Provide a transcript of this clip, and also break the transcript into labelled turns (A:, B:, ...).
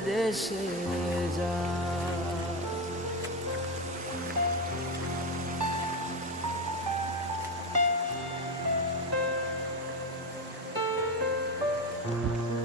A: দেশে যা thank you